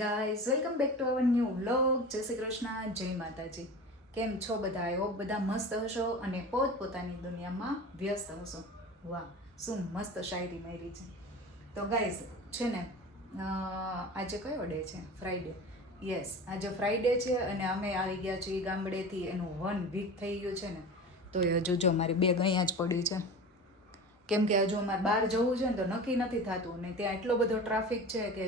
Guys welcome back to our new vlog. જય શ્રી કૃષ્ણ, જય માતાજી. કેમ છો બધા? આઈ હોપ બધા મસ્ત હશો અને પોતપોતાની દુનિયામાં વ્યસ્ત હશો. વાહ, શું મસ્ત શાયરી મારી છે. તો ગાઈઝ છે ને, આજે કયો ડે છે? ફ્રાઈડે. યસ, આજે ફ્રાઈડે છે અને અમે આવી ગયા છીએ ગામડેથી. એનું 1 વીક થઈ ગયું છે ને, તો એ હજુ જો મારી બેગ અહીંયા જ પડી છે. કેમ કે હજુ અમારે બહાર જવું છે ને તો નક્કી નથી થતું ને ત્યાં એટલો બધો ટ્રાફિક છે કે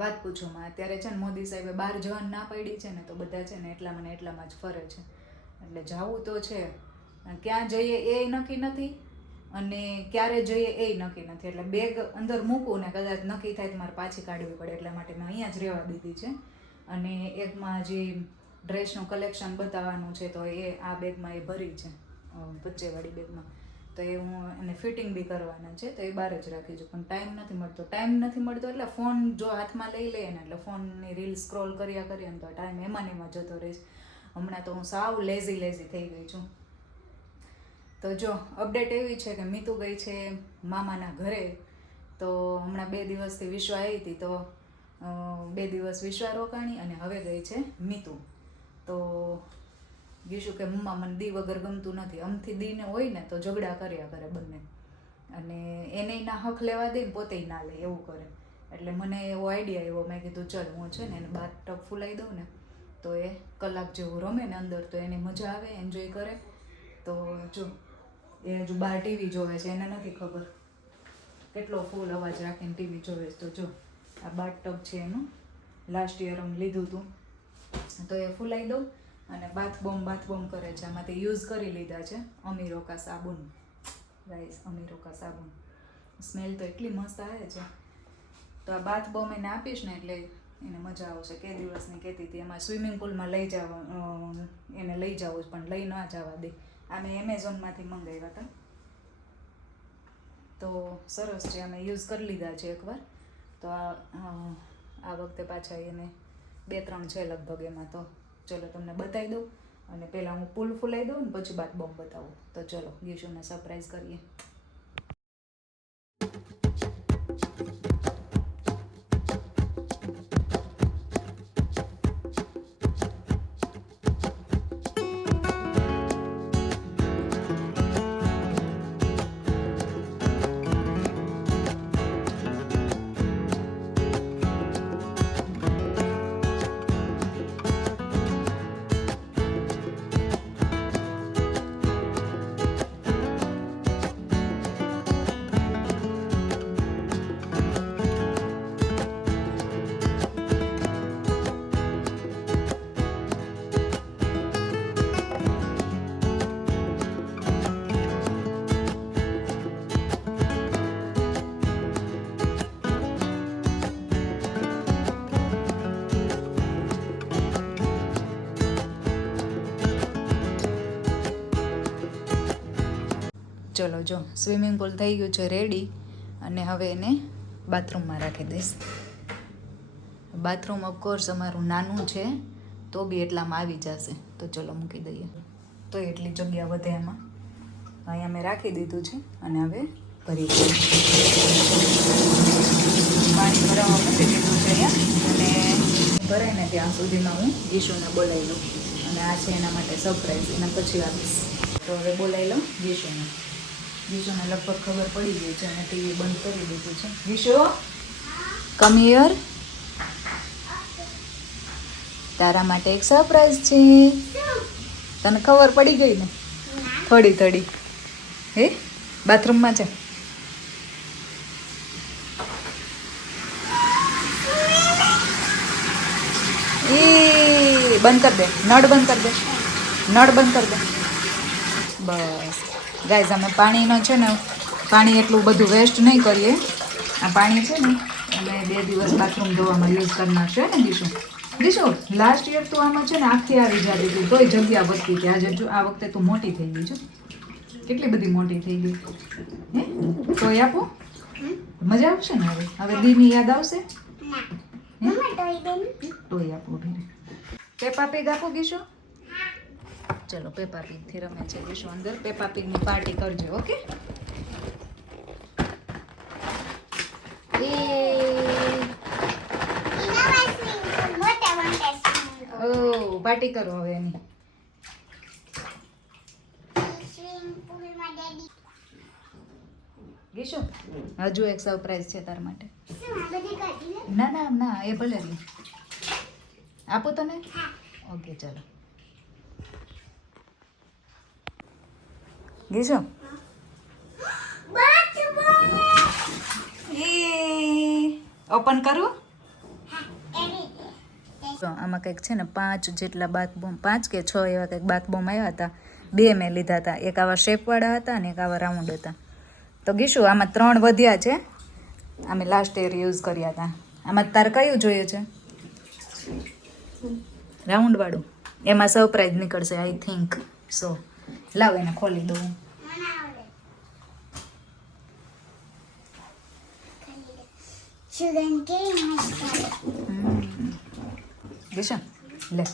વાત પૂછો માં. અત્યારે છે ને મોદી સાહેબે બહાર જવાની ના પાડી છે ને, તો બધા છે ને એટલામાં જ ફરે છે. એટલે જવું તો છે, ક્યાં જઈએ એ નક્કી નથી અને ક્યારે જઈએ એ નક્કી નથી. એટલે બેગ અંદર મૂકું ને કદાચ નક્કી થાય તો મારે પાછી કાઢવી પડે, એટલા માટે મેં અહીંયા જ રહેવા દીધી છે. અને એકમાં જે ડ્રેસનું કલેક્શન બતાવવાનું છે તો એ આ બેગમાં એ ભરી છે, વચ્ચેવાળી બેગમાં. તો એ હું એને ફિટિંગ બી કરવાના છે, તો એ બહાર જ રાખી છું. પણ ટાઈમ નથી મળતો એટલે ફોન જો હાથમાં લઈ લઈએ ને એટલે ફોનની રીલ સ્ક્રોલ કર્યા ને તો ટાઈમ એમાં જતો રહે છે. હમણાં તો હું સાવ લેઝી થઈ ગઈ છું. તો જો અપડેટ એવી છે કે મીતુ ગઈ છે મામાના ઘરે. તો હમણાં 2 દિવસથી વિશ્વા આવી હતી, તો 2 દિવસ વિશ્વા રોકાણી અને હવે ગઈ છે મીતુ. તો ગીશું કે મમ્મા મને દી વગર ગમતું નથી. આમથી દીને હોય ને તો ઝઘડા કર્યા કરે બંને, અને એને ના હક લેવા દે ને પોતે ના લે એવું કરે. એટલે મને એવો આઈડિયા આવ્યો, મેં કીધું ચલ હું છે ને એને બાથ ટબ ફૂલાઈ દઉં ને તો એ કલાક જેવું રમે ને અંદર, તો એને મજા આવે, એન્જોય કરે. તો જો એ હજુ બહાર ટીવી જોવે છે, એને નથી ખબર કેટલો ફૂલ અવાજ રાખીને ટીવી જોવે છે. તો જો આ બાથ ટબ છે એનું, લાસ્ટ યર અમે લીધું હતું, તો એ ફૂલાઈ દઉં. અને બાથ બોમ્બ કરે છે. આમાંથી યુઝ કરી લીધા છે અમીરો કા સાબુન. ગાઈસ, અમીરો કા સાબુન સ્મેલ તો એટલી મસ્ત આવે છે. તો આ બાથ બોમ્બ એને આપીશ ને એટલે એને મજા આવશે. કે દિવસની કહેતી હતી એમાં સ્વિમિંગ પુલમાં લઈ જવા, એને લઈ જવું, પણ લઈ ના જવા દે. આ મેં એમેઝોનમાંથી મંગાવ્યા હતા, તો સરસ છે. અમે યુઝ કરી લીધા છે એકવાર. તો આ વખતે પાછા એને 2-3 છે લગભગ એમાં. તો ચલો તમને બતાવી દઉં, અને પહેલાં હું પુલ ફૂલાઈ દઉં ને પછી બાથ બોમ્બ બતાવું. તો ચલો ગીશુને સરપ્રાઈઝ કરીએ. ચલો જો સ્વિમિંગ પુલ થઈ ગયું છે રેડી, અને હવે એને બાથરૂમમાં રાખી દઈશ. બાથરૂમ ઓફકોર્સ અમારું નાનું છે તો બી એટલામાં આવી જશે. તો ચલો મૂકી દઈએ. તો એટલી જગ્યા વધે એમાં. અહીંયા મેં રાખી દીધું છે અને હવે ભરી દઈએ. પાણી ભરાવા મૂકી દીધું છે અહીંયા, અને ભરાય ને ત્યાં સુધીમાં હું ગીશુને બોલાવી લઉં. અને આ છે એના માટે સરપ્રાઈઝ, એના પછી આપીશ. તો હવે બોલાવી લઉં ગીશુને. ગીશુને લગભગ ખબર પડી ગઈ છે અને ટીવી બંધ કરી દીધું છે. ગીશુ, કમ હિયર. તારા માટે એક સરપ્રાઈઝ છે. તને ખબર પડી ગઈ ને? થોડી. હે, બાથરૂમમાં છે. એ બંધ કર દે, નળ બંધ કર દે, નળ બંધ કર દે. બસ ગાઈઝ, અમે પાણીનો છે ને, પાણી એટલું બધું વેસ્ટ નહીં કરીએ. આ પાણી છે ને અમે 2 દિવસ બાથરૂમ ધોવામાં યુઝ કરનાર છે ને ગીશુ. લાસ્ટ યર તું આમાં છે ને આખી આવી જતી હતી, તોય જગ્યા વધતી હતી. આજે જો આ વખતે તું મોટી થઈ ગઈ છે, કેટલી બધી મોટી થઈ ગઈ. હે, તોય આપો, મજા આવશે ને. હવે દીની યાદ આવશે. તોય આપો. પેપા પીગ આપો ગીશુ. ચલો પેપા પીગ થી રમે છે ગીશુ અંદર. પેપા પીગ ની પાર્ટી કરજો, ઓકે? પાર્ટી કરો હવે એની. ગીશુ હજુ એક સરપ્રાઈઝ છે તાર માટે. ના ના ના એ ભલે નહીં આપો તને. ઓકે ચાલો ગીશુ ઓપન કરું. આમાં કંઈક છે ને 5 જેટલા બાથ બોમ્બ, 5 કે 6 એવા કંઈક બાથ બોમ્બ આવ્યા હતા. 2 મેં લીધા હતા, એક આવા શેપવાળા હતા અને એક આવા રાઉન્ડ હતા. તો ગીશુ આમાં 3 વધ્યા છે, અમે લાસ્ટ યર યુઝ કર્યા હતા. આમાં તારે કયું જોઈએ છે? રાઉન્ડ વાળું. એમાં સરપ્રાઈઝ નીકળશે આઈ થિંક સો. લાવ એને ખોલી દઉં. ગીશુ લે.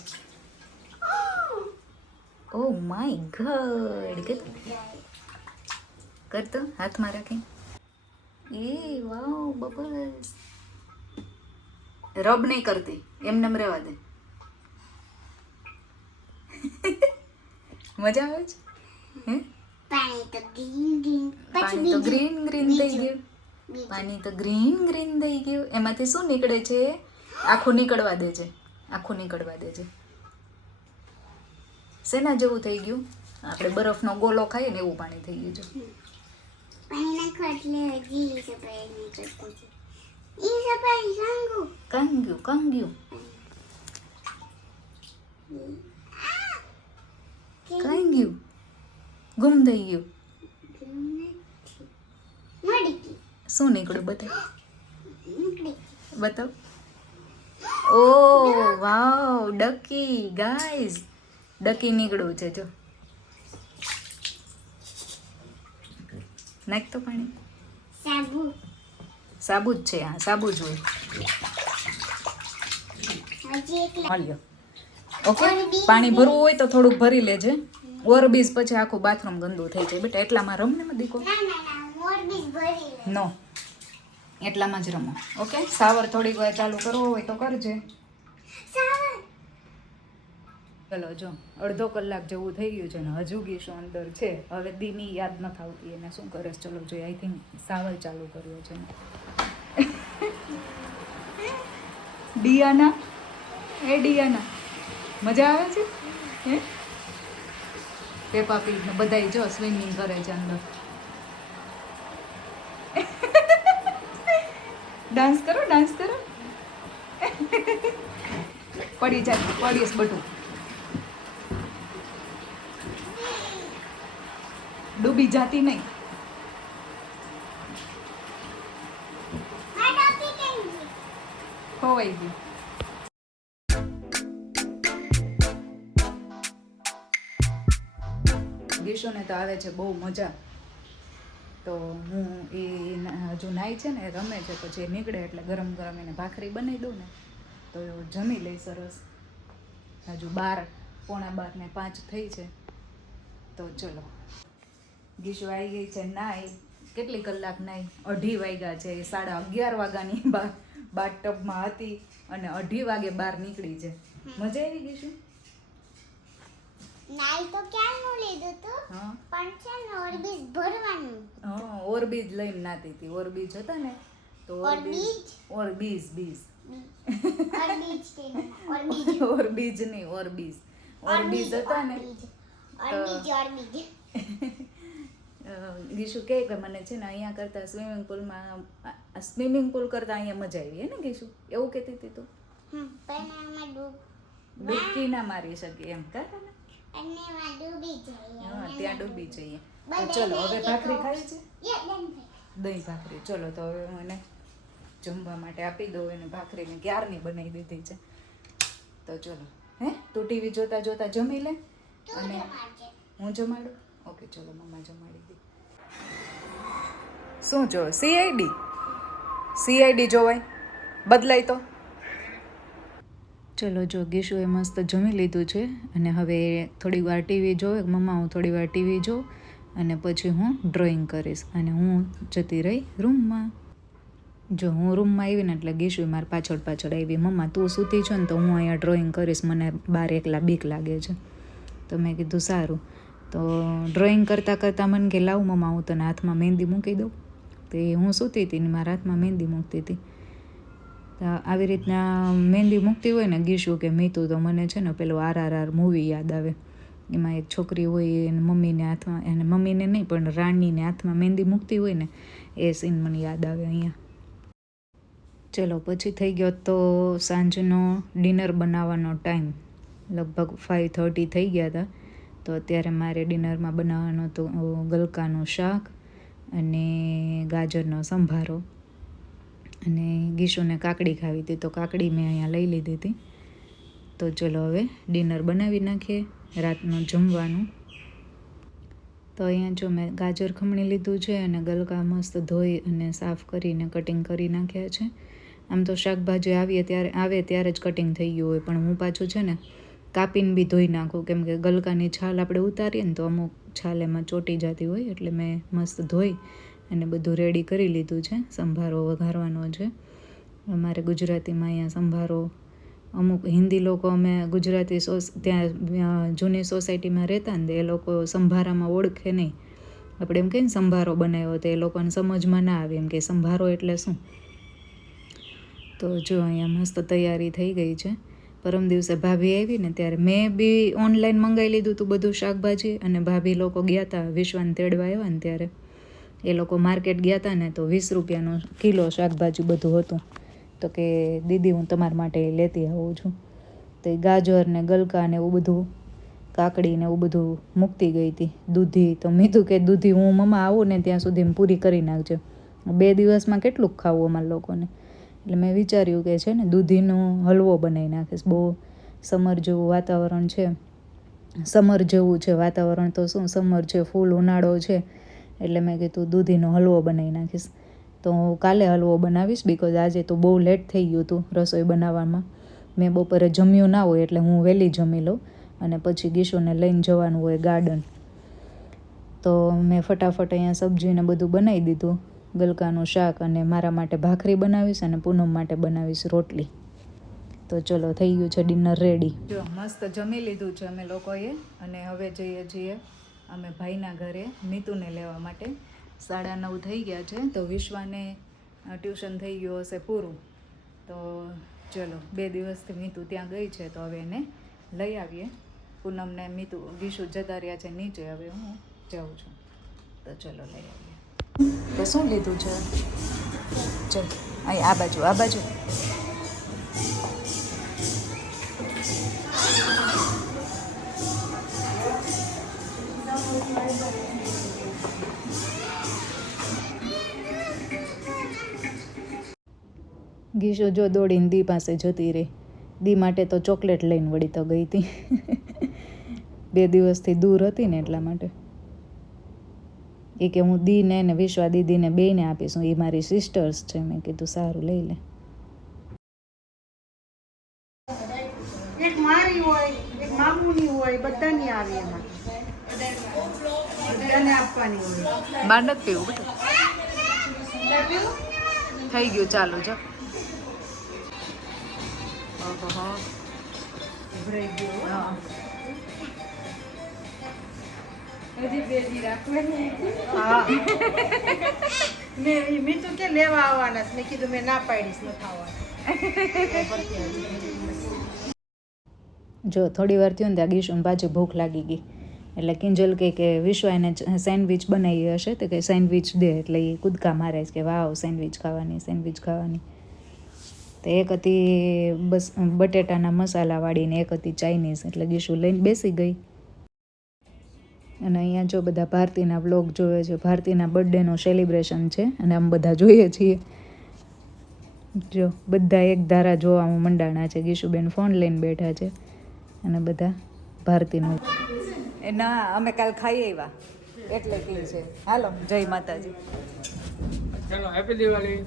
Oh my God. કરતો હાથમાં રાખી. એ વાવ બબલ્સ. રબ નહીં કરતી, એમને રહેવા દે. મજા આવે છે હે? પાણી તો ગ્રીન ગ્રીન થઈ ગયું. પાણી તો ગ્રીન ગ્રીન થઈ ગયું. એમાંથી શું નીકળે છે? આખું નીકળવા દે છે, આખું નીકળવા દે છે. શેના જેવું થઈ ગયું? આપણે બરફનો ગોલો ખાઈએ ને એવું પાણી થઈ ગયું છે. કાંગ્યું કાંગ્યું કાંગ્યું ગુમ થઈ ગયું. શું નીકળ્યું બતાવ બતાવ. ઓ વાવ ડકી ગાઈઝ, ડકી નીકળ્યું છે જો. નાખ તો પાણી. સાબુ જ છે, હા સાબુ જ હોય. મળ્યો. ઓકે પાણી ભરવું હોય તો થોડુંક ભરી લેજે. ઓરબીસ પછી આખું બાથરૂમ ગંદુ થઈ જાય બેટા. એટલામાં રમ ને દીકો. નો એટલામાં જ રમો. ઓકે શાવર થોડીક વાર ચાલુ કરવો હોય તો કરજે. ચલો જો અડધો કલાક જેવું થઈ ગયું છે ને હજુ ગીશુ અંદર છે. હવે દીની યાદ નથી આવતી એને શું કરે છે. ચલો જોઈએ. આઈ થિંક શાવર ચાલુ કર્યો છે. ડિયાના એ ડિયાના મજા આવે છે હે? પેપા પીગ ને બધાય જો સ્વિમિંગ કરે છે અંદર. ડાન્સ કરો ડાન્સ કરો. પડી જાય પડીશ બધું. ડૂબી જાતી નહીં. ખોવાઈ ગયું. ગીશુને તો આવે છે બહુ મજા. તો હું એ હજુ નાઈ છે ને રમે છે, પછી એ નીકળે એટલે ગરમ ગરમ એને ભાખરી બનાવી દઉં ને તો જમી લઈ સરસ. હજુ 12:45 થઈ છે. તો ચલો ગીશુ આવી ગઈ છે નાઈ. કેટલી કલાક નાઈ? 2:30 વાગ્યા છે. 11:30 વાગ્યાની બાથટબમાં હતી અને 2:30 વાગે બહાર નીકળી છે. મજા આવી ગીશુ? નાઈ તો ક્યાંનું લીધું તું? હા પણ છે ને ઓરબીજ ભરવાનું. હા ઓરબીજ લઈને નાતી હતી. ઓરબીજ હતા ને તો ઓરબીજ ઓરબીજ નહીં ઓરબીજ હતા ને. ગીશુ કહે કે મને છે ને અહીંયા કરતા સ્વિમિંગ પુલ કરતા અહીંયા મજા આવી હે ને ગીશુ? એવું કહેતી હતી તું. ડૂબકી ના મારી શકે એમ કાકા ને. હા ત્યાં ડૂબી જઈએ. તો ચલો હવે ભાખરી ખાઈ છે દહીં ભાખરી. ચલો તો હવે હું એને જમવા માટે આપી દઉં. એને ભાખરીને ક્યારની બનાવી દીધી છે. તો ચલો હે તું ટીવી જોતા જોતા જમી લે અને હું જમાડું. ઓકે ચલો મમ્મા જમાડી દે. શું જો સીઆઈડી જોવાય બદલાય તો. ચલો જો ગીશુએ મસ્ત જમી લીધું છે અને હવે થોડી વાર ટીવી જોવે. મમ્મા હું થોડી વાર ટીવી જોઉં અને પછી હું ડ્રોઈંગ કરીશ અને હું જતી રહી રૂમમાં. જો હું રૂમમાં આવી ને એટલે ગીશુ મારી પાછળ પાછળ આવી, મમ્મા તું સૂતી છો ને તો હું અહીંયા ડ્રોઈંગ કરીશ, મને બહાર એકલા બીક લાગે છે. તો મેં કીધું સારું. તો ડ્રોઈંગ કરતાં કરતાં મને કે લાવ મમ્મા હું તને હાથમાં મહેંદી મૂકી દઉં. તો એ હું સૂતી હતી ને મારા હાથમાં મહેંદી મૂકતી હતી. આવી રીતના મહેંદી મૂકતી હોય ને ગીશુ કે મીતું તો મને છે ને પેલું RRR મૂવી યાદ આવે. એમાં એક છોકરી હોય એને મમ્મીને હાથમાં, એને મમ્મીને નહીં પણ રાણીને હાથમાં મહેંદી મૂકતી હોય ને એ સીન મને યાદ આવે અહીંયા. ચલો પછી થઈ ગયો તો સાંજનો ડિનર બનાવવાનો ટાઈમ, લગભગ 5:30 થઈ ગયા હતા. તો અત્યારે મારે ડિનરમાં બનાવવાનો હતો ગલકાનું શાક અને ગાજરનો સંભારો, અને ગીશુને કાકડી ખાવી હતી તો કાકડી મેં અહીંયા લઈ લીધી હતી. તો ચલો હવે ડિનર બનાવી નાખીએ, રાતનું જમવાનું. તો અહીંયા જો મેં ગાજર ખમણી લીધું છે અને ગલકા મસ્ત ધોઈ અને સાફ કરીને કટિંગ કરી નાખ્યા છે. આમ તો શાકભાજી આવે ત્યારે જ કટિંગ થઈ ગયું હોય, પણ હું પાછું છે ને કાપીને બી ધોઈ નાખું, કેમ કે ગલકાની છાલ આપણે ઉતારીએ ને તો અમુક છાલ એમાં ચોંટી જતી હોય, એટલે મેં મસ્ત ધોઈ અને બધું રેડી કરી લીધું છે. સંભારો વઘારવાનો છે અમારે ગુજરાતીમાં અહીંયા સંભારો. અમુક હિન્દી લોકો, અમે ગુજરાતી ત્યાં જૂની સોસાયટીમાં રહેતા ને એ લોકો સંભારામાં ઓળખે નહીં. આપણે એમ કહીએ ને સંભારો બનાવ્યો તો એ લોકોને સમજમાં ના આવે એમ કે સંભારો એટલે શું. તો જો અહીંયા મસ્ત તૈયારી થઈ ગઈ છે. પરમ દિવસે ભાભી આવી ને ત્યારે મેં બી ઓનલાઈન મંગાવી લીધું હતું બધું શાકભાજી, અને ભાભી લોકો ગયા હતા વિશ્વાને તેડવા આવ્યા ને ત્યારે એ લોકો માર્કેટ ગયા હતા ને તો 20 રૂપિયાનો કિલો શાકભાજી બધું હતું. તો કે દીદી હું તમારા માટે લેતી આવું છું. તો એ ગાજર ને ગલકા ને એવું બધું, કાકડી ને એવું બધું મૂકતી ગઈ હતી. દૂધી તો મીઠું કે દૂધી હું મમ્મા આવું ને ત્યાં સુધી પૂરી કરી નાખજો, 2 દિવસમાં કેટલું ખાવું અમારા લોકોને. એટલે મેં વિચાર્યું કે છે ને દૂધીનો હલવો બનાવી નાખીશ. બહુ સમર જેવું વાતાવરણ છે, સમર જેવું છે વાતાવરણ, તો શું સમર છે, ફૂલ ઉનાળો છે, એટલે મેં કીધું દૂધીનો હલવો બનાવી નાખીશ. તો હું કાલે હલવો બનાવીશ, બિકોઝ આજે તો બહુ લેટ થઈ ગયું હતું રસોઈ બનાવવામાં. મેં બપોરે જમ્યું ના હોય એટલે હું વહેલી જમી લઉં, અને પછી ગીશુને લઈને જવાનું હોય ગાર્ડન. તો મેં ફટાફટ અહીંયા સબ્જીને બધું બનાવી દીધું, ગલકાનું શાક, અને મારા માટે ભાખરી બનાવીશ અને પૂનમ માટે બનાવીશ રોટલી. તો ચલો થઈ ગયું છે ડિનર રેડી. જો મસ્ત જમી લીધું છે અમે લોકોએ, અને હવે જઈએ છીએ અમે ભાઈના ઘરે મીતુને લેવા માટે. 9:30 થઈ ગયા છે. તો વિશ્વાને ટ્યુશન થઈ ગયું હશે પૂરું. તો ચલો 2 દિવસથી મીતુ ત્યાં ગઈ છે તો હવે એને લઈ આવીએ. પૂનમને મીતુ ગીશુ જતા રહ્યા છે નીચે, હવે હું જાઉં છું. તો ચલો લઈ આવીએ. તો શું લીધું છે? ચલ અહીં આ બાજુ. ગીશુ જો દોડીને દી પાસે જતી રહી. દી માટે તો ચોકલેટ લઈને વળી તો ગઈ હતી. 2 દિવસથી દૂર હતી ને એટલા માટે. એ કે હું દીને ને વિશ્વા દીદીને બેયને આપીશું, એ મારી સિસ્ટર્સ છે. મેં કીધું સારું લઈ લે. એક મારી હોય, એક મામુની હોય, બધાની આવી એમાં. બધાને આપવાની હોય. બાર નથી પીવું થઈ ગયું, ચાલો જો. ભરાઈ ગયો. હા હજી બેજી રાખવાની. હા. મેં તો કે લેવા આવવાના છે. મેં કીધું મેં ના પાડીશ ન ખાવા. જો થોડી વાર થયું ને ત્યાં ગીશુને પાછી ભૂખ લાગી ગઈ, એટલે કિંજલ કે વિશ્વા એને સેન્ડવિચ બનાવી હશે તો કે સેન્ડવિચ દે, એટલે એ કૂદકા મારે છે કે વાવ સેન્ડવિચ ખાવાની. તો એક હતી બસ બટેટાના મસાલાવાળી ને એક હતી ચાઇનીઝ, એટલે ગીશુ લઈને બેસી ગઈ. અને અહીંયા જો બધા ભારતીના વ્લોગ જોવે છે. ભારતીના બર્થડેનો સેલિબ્રેશન છે અને આમ બધા જોઈએ છીએ. જો બધા એક ધારા જોવામાં મંડાણા છે. ગીશુબેન ફોન લઈને બેઠા છે અને બધા ભારતીનું. એ ના અમે કાલ ખાઈ આવ્યા એટલે કહે છે. હાલો જય માતાજી. ચલો હેપી દિવાળી.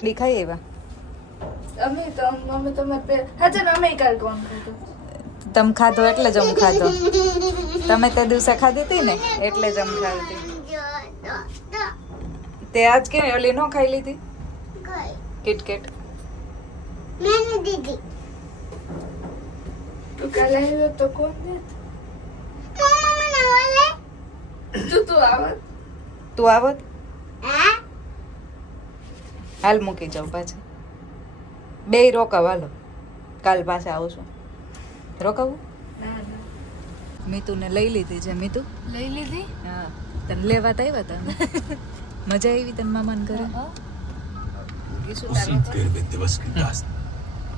ડી ખાઈ આવ્યા અમે તમારે હા ચાલો અમે કાલ કોણ ખાધું. તમે ખાધો એટલે જ અમે ખાધો. તમે તે દિવસે ખાધી હતી ને એટલે જ અમે ખાધી. તે આજ કેમ ઓલી નો ખાઈ લીધી ગઈ કિટકેટ? મેને દીદી તું કાલે આવ્યો તો કોણ દે મમ્મા મને ઓલે તું આવત તું આવત? હા હાલ મૂકી જાઉં પાછા. બે રોકાવ હાલો, કાલ પાછા આવશું. રોકાવું? ના ના મીતુને લઈ લીધી છે. મીતુ લઈ લીધી હા, તને લેવા તો આવ્યા તા મજા આવી તને મામાને ઘરે? ગીશુ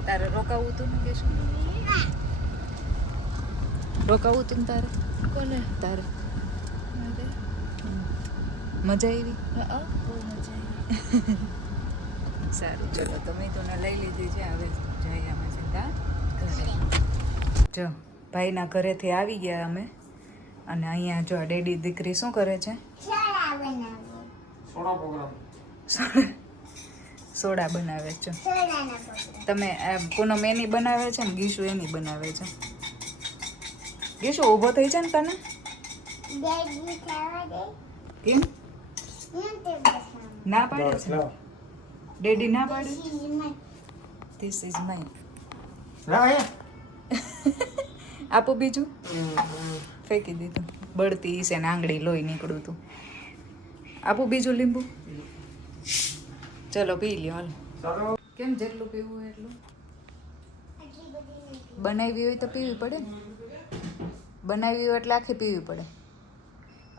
તારે રોકાવું તું ને ગીશુ? રોકાવું તું ને તારે? કોને તારે મારે મજા આવી? બહુ મજા આવી સારું, ચલો તો મીતુને લઈ લીધી છે. હવે જઈએ અમે સીધા ઘરે. જો ભાઈના ઘરેથી આવી ગયા અમે, અને અહીંયા જો આ ડેડી દીકરી શું કરે છે? ચા બનાવો સોડા પ્રોગ્રામ. સોડા બનાવે છે. સોડાના પોતા તમે પૂનમ એની બનાવે છે ને ગીશુ એની બનાવે છે. ગીશુ ઊભો થઈ છે ને તને ડેડી ખાવા દે કેમ હું તે બસામ ના પાડે છે? ડેડી ના પાડે? શીમાં ધીસ ઇઝ માઇન. ના અહીંયા. આપું બીજું? ફેંકી દીધું. બળતી છે ને આંગળી લોહી નીકળું તું. આપું બીજું લીંબુ? ચલો પી લ્યો હાલ. સારું. કેમ જેટલું પીવું હોય એટલું? આટલી બધી નથી બનાવી હોય તો પીવી પડે ને. બનાવી હોય એટલે આખી પીવી પડે.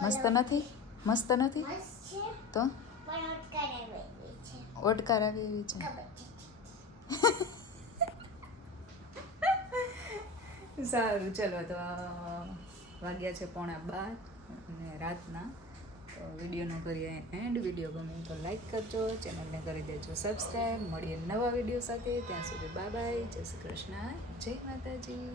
મસ્ત નથી? મસ્ત નથી મસ્ત છે તો પણ ઉટકારે વેલી છે ઓટકાર આવી એવી છે. ખબર છે સારું, ચલો તો વાગ્યા છે 11:30 અને રાતના. તો વિડીયોનો કરીએ એન્ડ. વિડીયો ગમે તો લાઈક કરજો, ચેનલને કરી દેજો સબસ્ક્રાઈબ. મળીએ નવા વિડીયો સાથે. ત્યાં સુધી બાય બાય. જય શ્રી કૃષ્ણ, જય માતાજી.